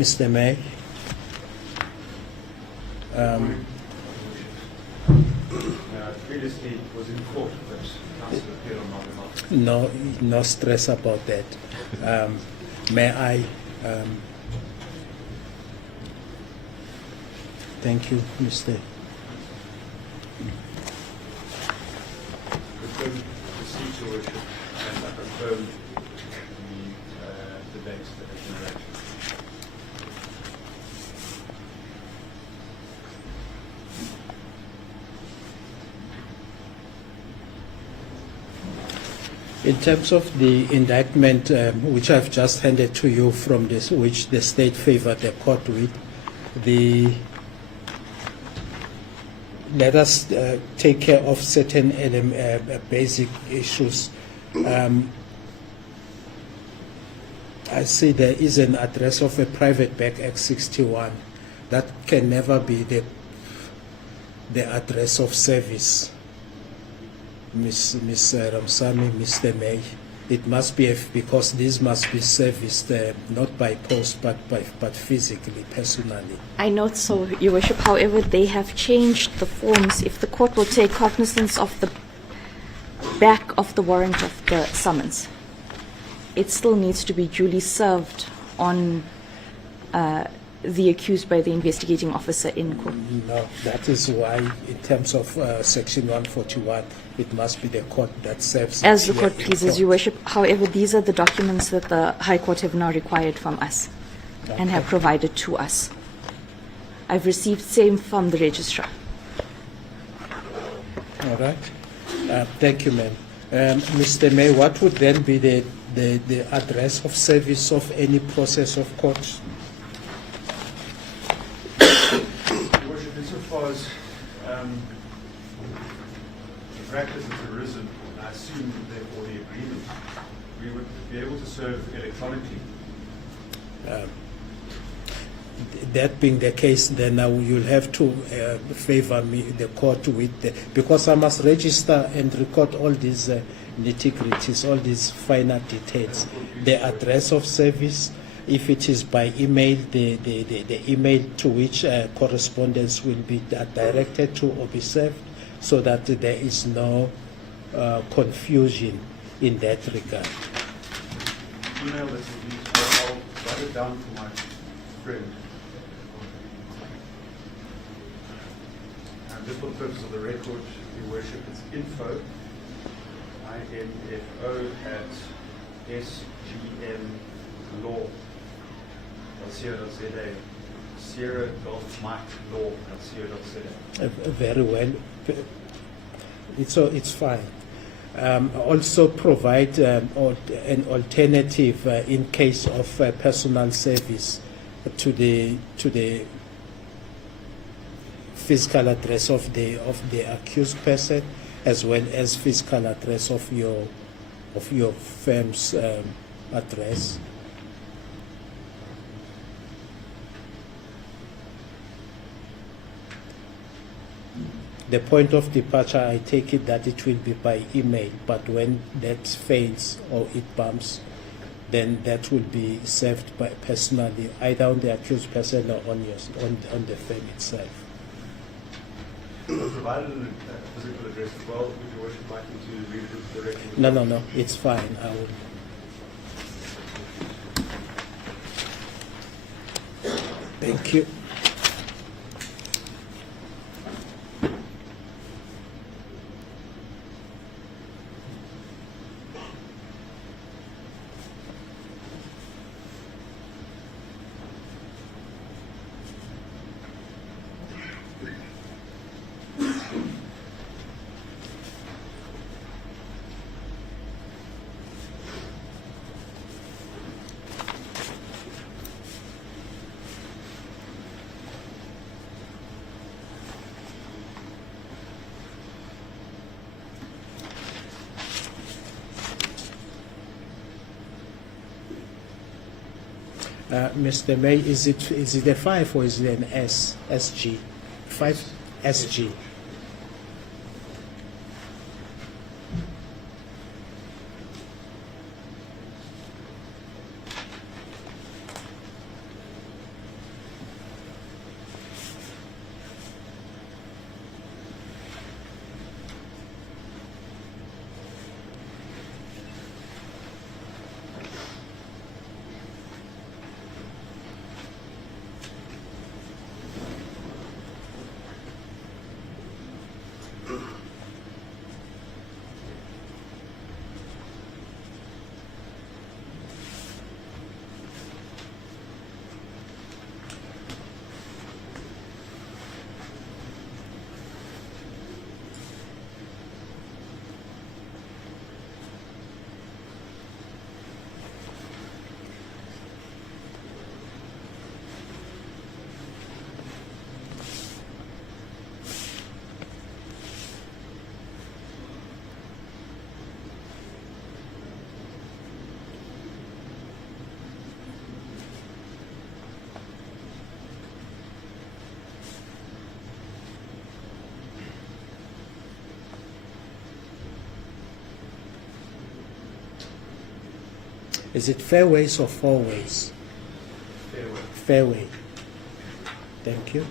Mr. May. Previously it was in court, but counsel appeared on my behalf. No stress about that. May I? Thank you, Mr. Confirm the seat, Your Worship, and I confirm the dates that have been arranged. In terms of the indictment, which I've just handed to you from this, which the state favored the court with, let us take care of certain basic issues. I see there is an address of a private bank X61. That can never be the address of service. Ms. Ramsamy, Mr. May, it must be because these must be serviced not by post but physically, personally. I note so, Your Worship. However, they have changed the forms. If the court will take cognizance of the back of the warrant of the summons, it still needs to be duly served on the accused by the investigating officer in court. No, that is why, in terms of Section 141, it must be the court that serves. As the court pleases, Your Worship. However, these are the documents that the High Court have now required from us and have provided to us. I've received same from the registrar. All right. Thank you, ma'am. Mr. May, what would then be the address of service of any process of court? Your Worship, insofar as the practice has arisen, and I assume therefore the agreement, we would be able to serve electronically. That being the case, then you'll have to favor me, the court, with because I must register and record all these nitty-gritties, all these finer details. The address of service, if it is by email, the email to which correspondence will be directed to or be served, so that there is no confusion in that regard. Email that will be, I'll write it down for my friend. And just for the purpose of the record, Your Worship, it's info, INFO at sgmlaw.co.za, Sierra Golf Mike Law.co.za. Very well. It's fine. Also provide an alternative in case of personal service to the physical address of the accused person, as well as physical address of your firm's address. The point of departure, I take it that it will be by email, but when that fails or it bumps, then that will be served by personally, either on the accused person or on the firm itself. Provided a physical address as well, would Your Worship like me to read it directly? No, it's fine. I will. Thank you. Mr. May, is it a 5 or is it an SG? 5 SG. Is it fairways or fourways? Fairway. Fairway. Thank you.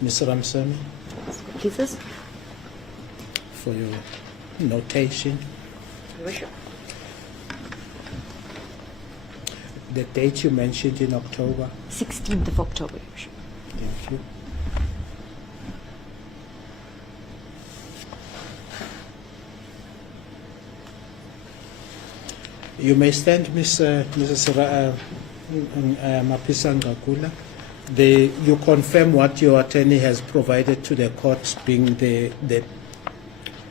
Ms. Ramsamy, Please. for your notation. Your Worship. The date you mentioned in October. 16th of October, Your Worship. Thank you. You may stand, Mrs. Mapisa-Nqakula. You confirm what your attorney has provided to the court, being the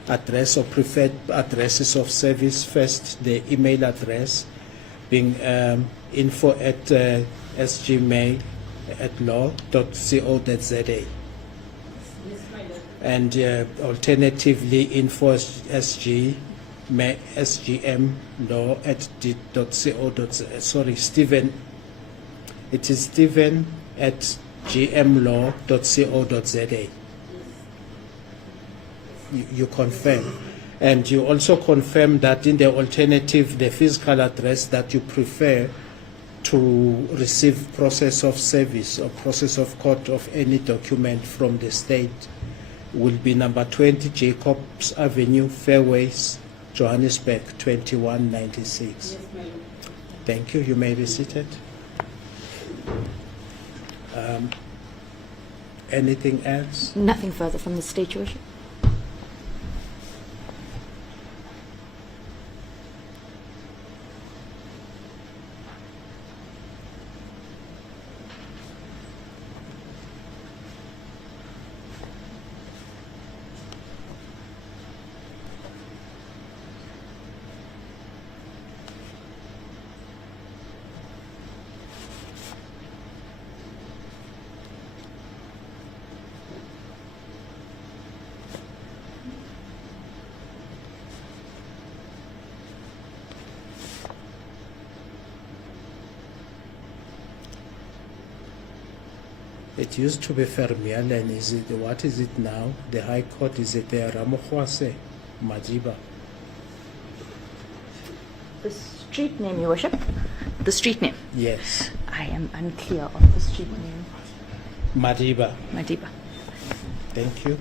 address or preferred addresses of service. First, the email address being info@sgmail@law.co.za. And alternatively, info@sgm.law@d.co.za. Sorry, Stephen. It is Stephen@gmlaw.co.za. You confirm. And you also confirm that in the alternative, the physical address that you prefer to receive process of service or process of court of any document from the state will be number 20 Jacobs Avenue, Fairways, Johannesburg, 2196. Thank you. You may be seated. Anything else? Nothing further from the State, Your Worship. It used to be Fermialen. What is it now? The High Court, is it the Ramokhwase, Madiba? The street name, Your Worship. The street name. Yes. I am unclear of the street name. Madiba. Madiba. Thank you.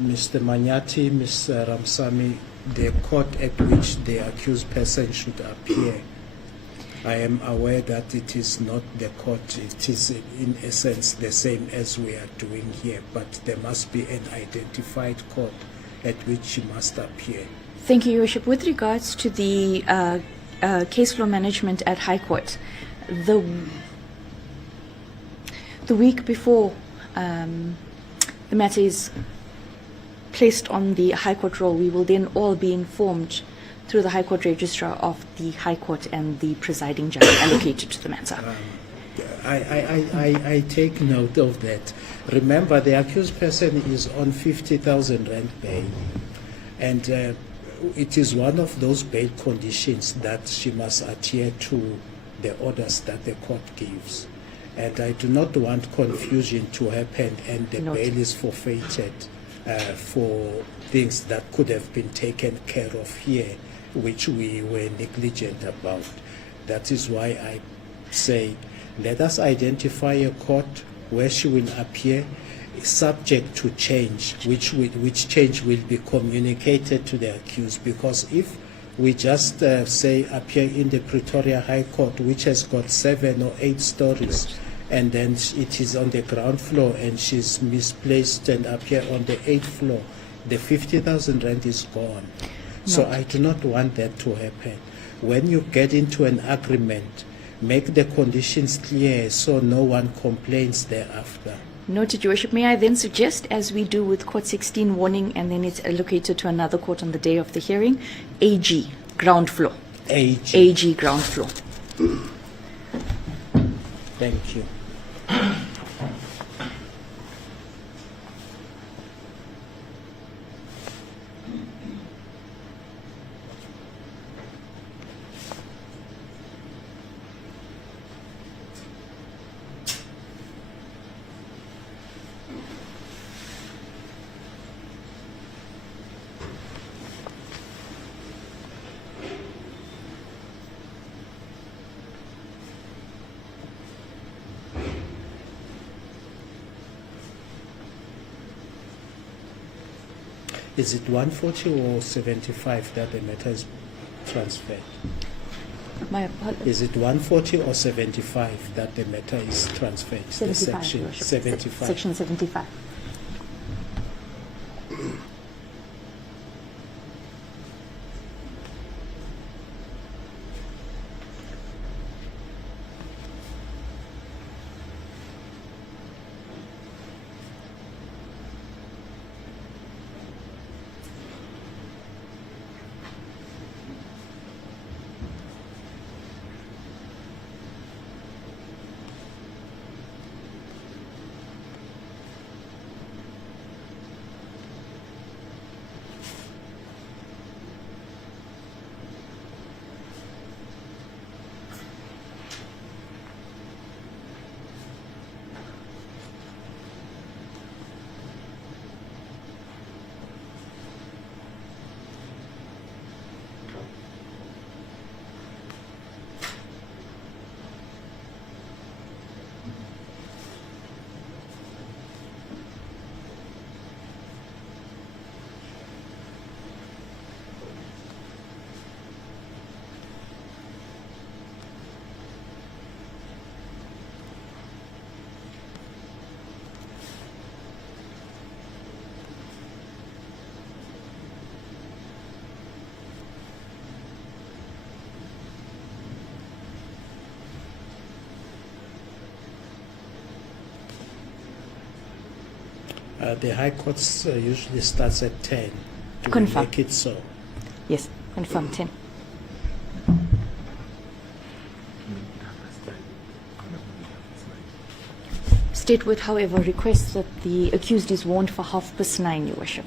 Mr. Manyati, Ms. Ramsamy, the court at which the accused person should appear. I am aware that it is not the court, it is in essence the same as we are doing here, but there must be an identified court at which she must appear. Thank you, Your Worship. With regards to the case law management at High Court, the week before the matter is placed on the High Court roll, we will then all be informed through the High Court Registrar of the High Court and the presiding judge allocated to the matter. I take note of that. Remember, the accused person is on 50,000 rand bail, and it is one of those bail conditions that she must adhere to the orders that the court gives. And I do not want confusion to happen and the bail is forfeited for things that could have been taken care of here, which we were negligent about. That is why I say, let us identify a court where she will appear, subject to change, which change will be communicated to the accused. Because if we just say appear in the Pretoria High Court, which has got 7 or 8 stories, and then it is on the ground floor and she's misplaced and appear on the 8th floor, the 50,000 rand is gone. So I do not want that to happen. When you get into an agreement, make the conditions clear so no one complains thereafter. Noted, Your Worship. May I then suggest, as we do with Court 16 warning, and then it's allocated to another court on the day of the hearing, AG, ground floor. AG, ground floor. Thank you. Is it 140 or 75 that the matter is transferred? My apologies. Is it 140 or 75 that the matter is transferred? The 75, section Your Worship. 75. Section 75. The High Courts usually starts at 10. Do we Confirm. make it so? Yes, confirm 10. State would, however, request that the accused is warned for 9:30, Your Worship.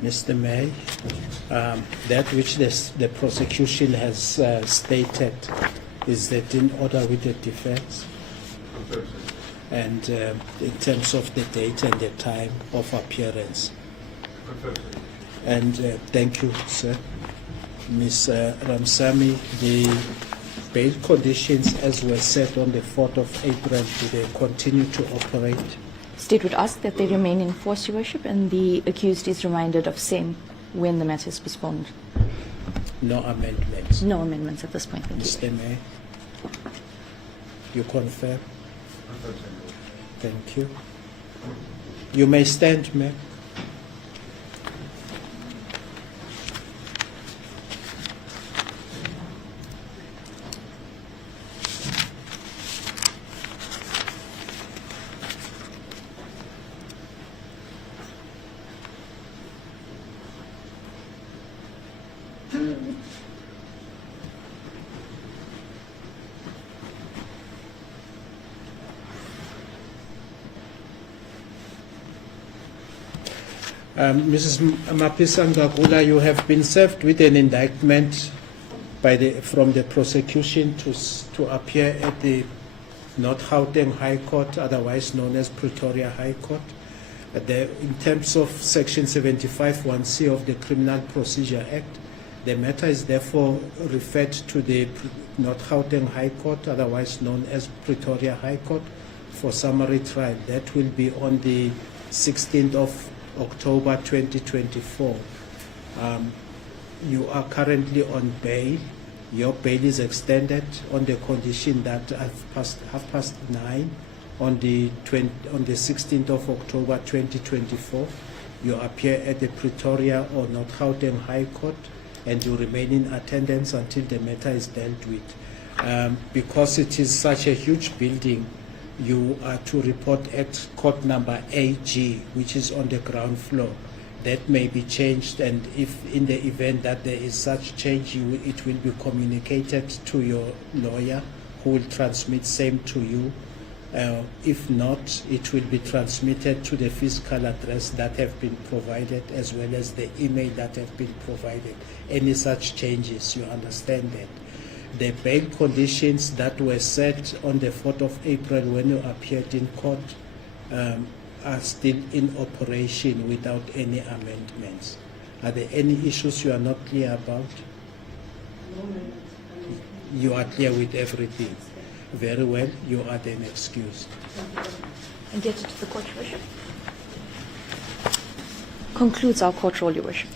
Mr. May, that which the prosecution has stated, is that in order with the defense? And in terms of the date and the time of appearance? And thank you, sir. Ms. Ramsamy, the bail conditions as were set on the 4th of April, do they continue to operate? State would ask that they remain in force, Your Worship, and the accused is reminded of same when the matter is postponed. No amendments? No amendments at this point. Thank you. Mr. Mayor, you confirm? Thank you. You may stand, Mayor. Mrs. Mapisa-Nqakula, you have been served with an indictment from the prosecution to appear at the North Gauteng High Court, otherwise known as Pretoria High Court. In terms of Section 75(1)(c) of the Criminal Procedure Act, the matter is therefore referred to the North Gauteng High Court, otherwise known as Pretoria High Court, for summary trial. That will be on the 16th of October 2024. You are currently on bail. Your bail is extended on the condition that at 9:30 on the 16th of October 2024, you appear at the Pretoria or North Gauteng High Court, and you remain in attendance until the matter is dealt with. Because it is such a huge building, you are to report at court number AG, which is on the ground floor. That may be changed, and if in the event that there is such change, it will be communicated to your lawyer, who will transmit same to you. If not, it will be transmitted to the physical address that have been provided, as well as the email that have been provided. Any such changes, you understand that. The bail conditions that were set on the 4th of April when you appeared in court are still in operation without any amendments. Are there any issues you are not clear about? You are clear with everything. Very well, you are then excused. And get it to the court, Your Worship. Concludes our court roll, Your Worship.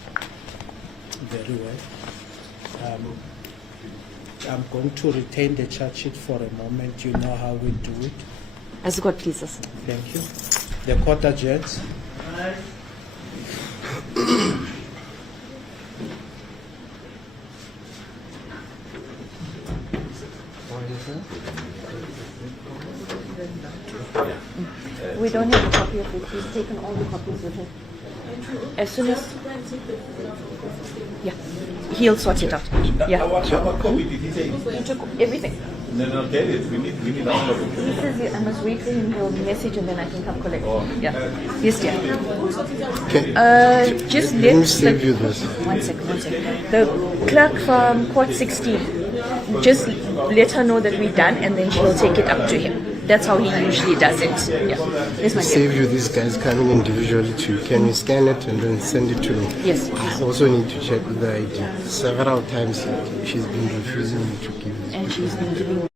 Very well. I'm going to retain the charge sheet for a moment. You know how we do it. As the court pleases. Thank you. The court adjourns. We don't have a copy of it. He's taken all the copies with him. As soon as... Yeah, he'll sort it out. Yeah. Our copy, did he say? He took everything. No, get it. We need our copy. He says I must wait for him. He'll message and then I can come collect. Yeah. Yes, dear. Just let me save you this. One second. The clerk from court 16, just let her know that we're done and then she'll take it up to him. That's how he usually does it. Yeah. Yes, my dear. Save you these guys coming individually too. Can you scan it and then send it to me? Yes. I also need to check with the ID. Several times she's been refusing me to give it. And she's been giving